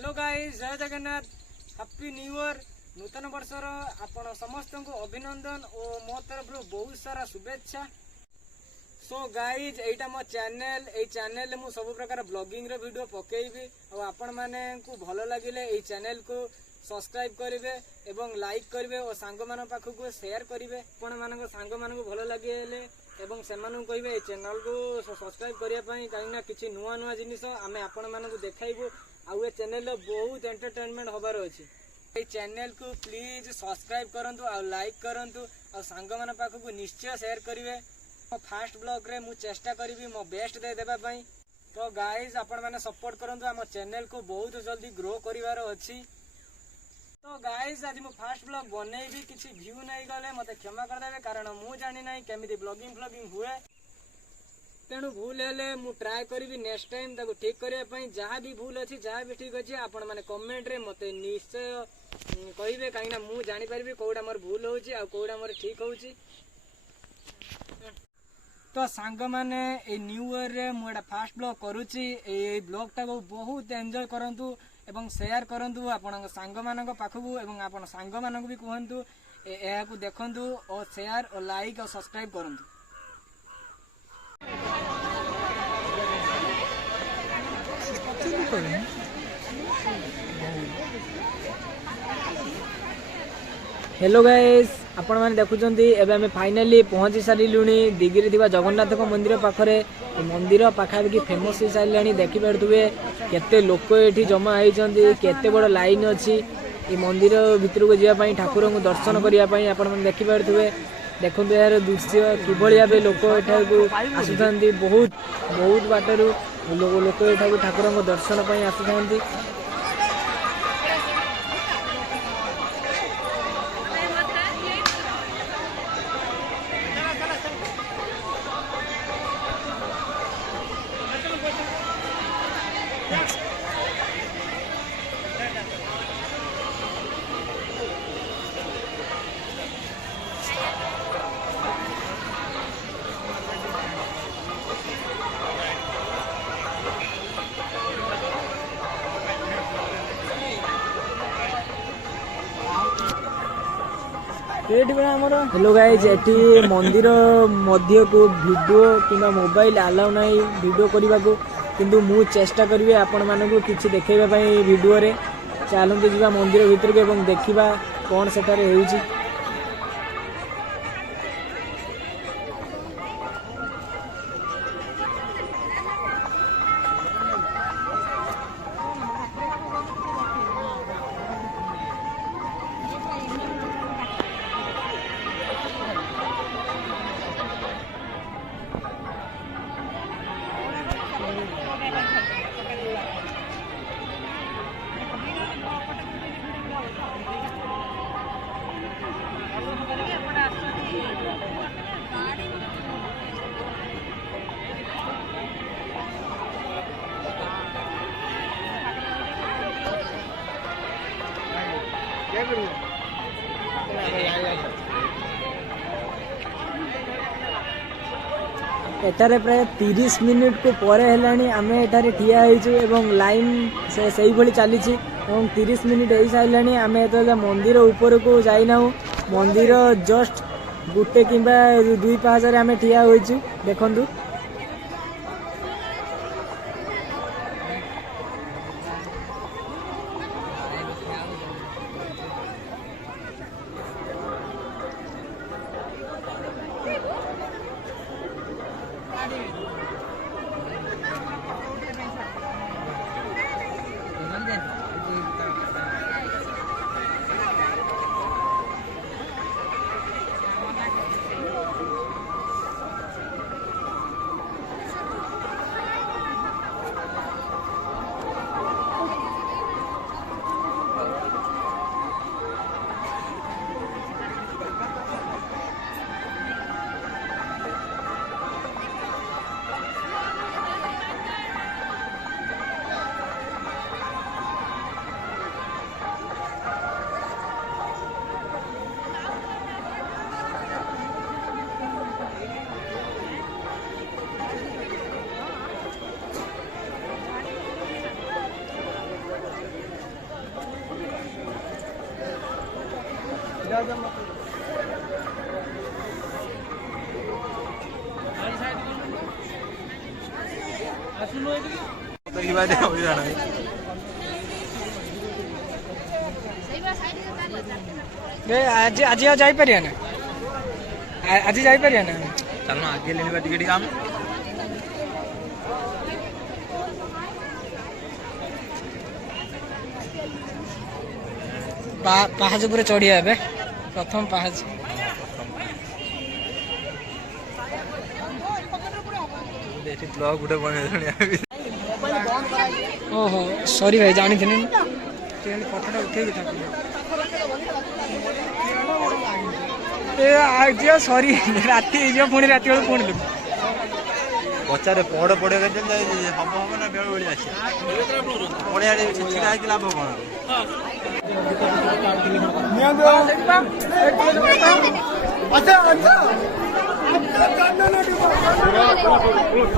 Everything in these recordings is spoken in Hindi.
हेलो गाइस, जय जगन्नाथ, हैप्पी न्यू ईयर। नूतन वर्षर आपण समस्त को अभिनंदन और मो तरफ बहुत सारा शुभेच्छा। सो गाइज एटा मो चैनल, ए चैनल मु सब प्रकार ब्लॉगिंग रे वीडियो पकेइबी और आपण माने को भलो लागिले ए चैनल को सब्सक्राइब करिवे एवं लाइक करिवे और सांग मान पाखु को शेयर करिवे। आपण मान सांग मान को भलो लागिले एवं सेमानु कहिबे ए चैनल को सब्सक्राइब करिया पई काइना किछि नुवा नुवा जिनिस आमे आपण मान को देखाइबो। आउ ए चैनल बहुत एंटरटेनमेंट होबार अछि। ए चैनल को प्लीज सब्सक्राइब करंतु और लाइक करंतु और सांग मान पाखु को निश्चय शेयर करिवे। फास्ट ब्लॉग रे मु चेष्टा करी मो बेस्ट दे देबा पई। तो गाइज आपण माने सपोर्ट करंतु, हम चैनल को बहुत जल्दी ग्रो करिवार अछि। तो गाइज आज मु फास्ट ब्लॉग बनेबी, किछि व्यू नै गले मते क्षमा कर देबे, कारण मु जानि नै केमिति ब्लॉगिंग हुए। तेणु भूल हेले मु ट्राई करी नेक्स्ट टाइम ताको ठीक करिया पई। जहाँ भी भूल अछि, जहाँ भी ठीक अछि, आपण माने कमेंट रे मते निश्चय कहिबे, काइना मु जानि परबी कोडा मोर भूल होउची आ कोडा मोर ठीक होउची। तो सांग माने ए न्यू ईयर रे मु एटा फास्ट ब्लॉग करूची। ए ब्लॉग टा को बहुत एंजॉय करंतु एवं शेयर करंतु आपण सांग मानक पाखकु एवं आपण सांग मानक भी कहंतु एहा को देखंतु और शेयर और लाइक और सब्सक्राइब करंतु। हेलो गाइस, आपण माने देखुचंती एबे हमें फाइनली पहुंची सारिलुनी दिगिरी थिबा जगन्नाथ को मंदिर पाखरे। मंदिर पाखापाखि फेमस हो सारे देखी पारे केते लोक एठी जमा होइचंती, केते बड़ लाइन अछि ए मंदिर भितर को जिया ठाकुर को दर्शन करिया पई। आपण माने देखी पारे देखंतु यार दृश्य किभଳି भाबे लोक एठा को आसुथांती। बहुत बहुत बाटरू लोक एठा को ठाकुर को दर्शन पई आसुथांती। हेलो गाइज, एटी मंदिर मध्य को वीडियो किंबा मोबाइल अलाउ नहीं वीडियो करने को, किंतु मु चेष्टा करी आपण मानक किसी देखा वीडियो रे। चलते जा मंदिर भीतर को एवं देखा कौन सेठारे होउची। एटारे प्राय 30 मिनिट को परे हेलानी आमे एटारे ठिया होइछु एवं लाइन सही भली चली 30 मिनिट हो सारे आमे एत मंदिर ऊपर को जाइना। मंदिर जस्ट गुटे किंबा 2 पाहाचरे आमे ठिया होइछु देखंतु। आज आज जापर ना आज जापर ना चलो आगे लेने टिके काम पाहाज पूरा चढ़िया ए प्रथम पाहाज ओहो सॉरी भाई जानी थी फटोटा उठे सॉरी राति पुणी राति बेलू पुणी लुक पचारे पड़ पड़े हम हम ना बेल बेली आस पड़िया छिड़ा लाभ कौन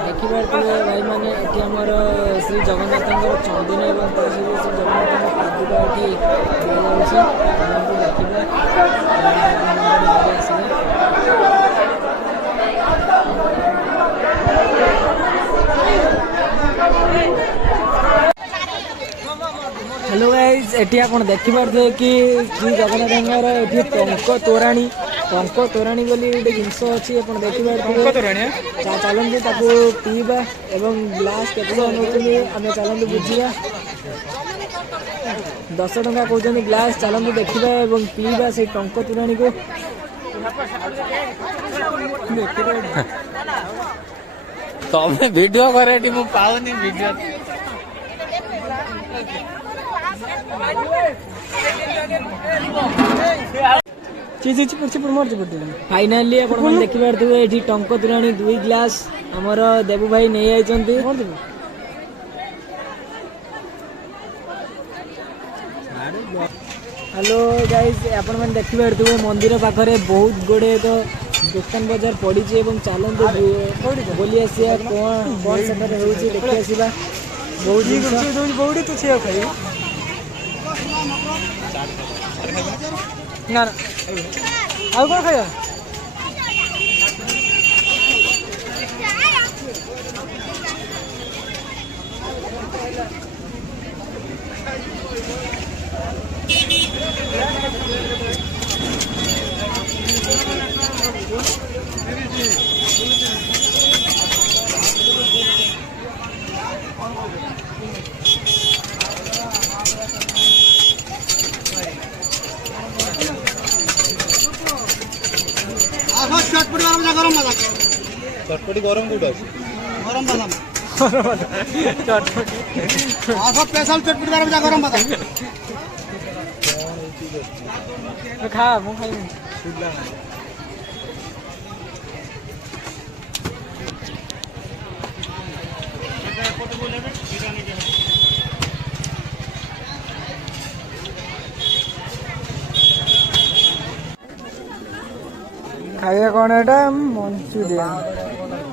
देखिए भाई मैंने आमर श्री जगन्नाथ चंदन एवं श्री जगन्नाथ पादुका हेलो गाइज एटी आप देखिपे कि श्री जगन्नाथ टंक तोराणी बोली गोटे जिनस अच्छी आप देखिए चलते पीवा एवं ग्लास के आम चलते बुझा 10 टंका कहते ग्लास चलते देखा और पीवा से टंक तोराणी को तमें वीडियो करे पाऊनी वीडियो फाइनाली आप देखिपे ये टंक तोराणी 2 ग्लास आमर देवु भाई नहीं आई। हेलो गाइज आपण मैंने देखिपे मंदिर पाखरे बहुत गुड़े तो दुकान बजार पड़ी चलते बोली आसिया कौन से देखी आसवा बहुत ना आउ कौन खाया चटपटी गरम कौट गरम बादाम स्पेशल चटपटी गरम बादाम खा मु खाई खाइए कौन एटा मंचूरियन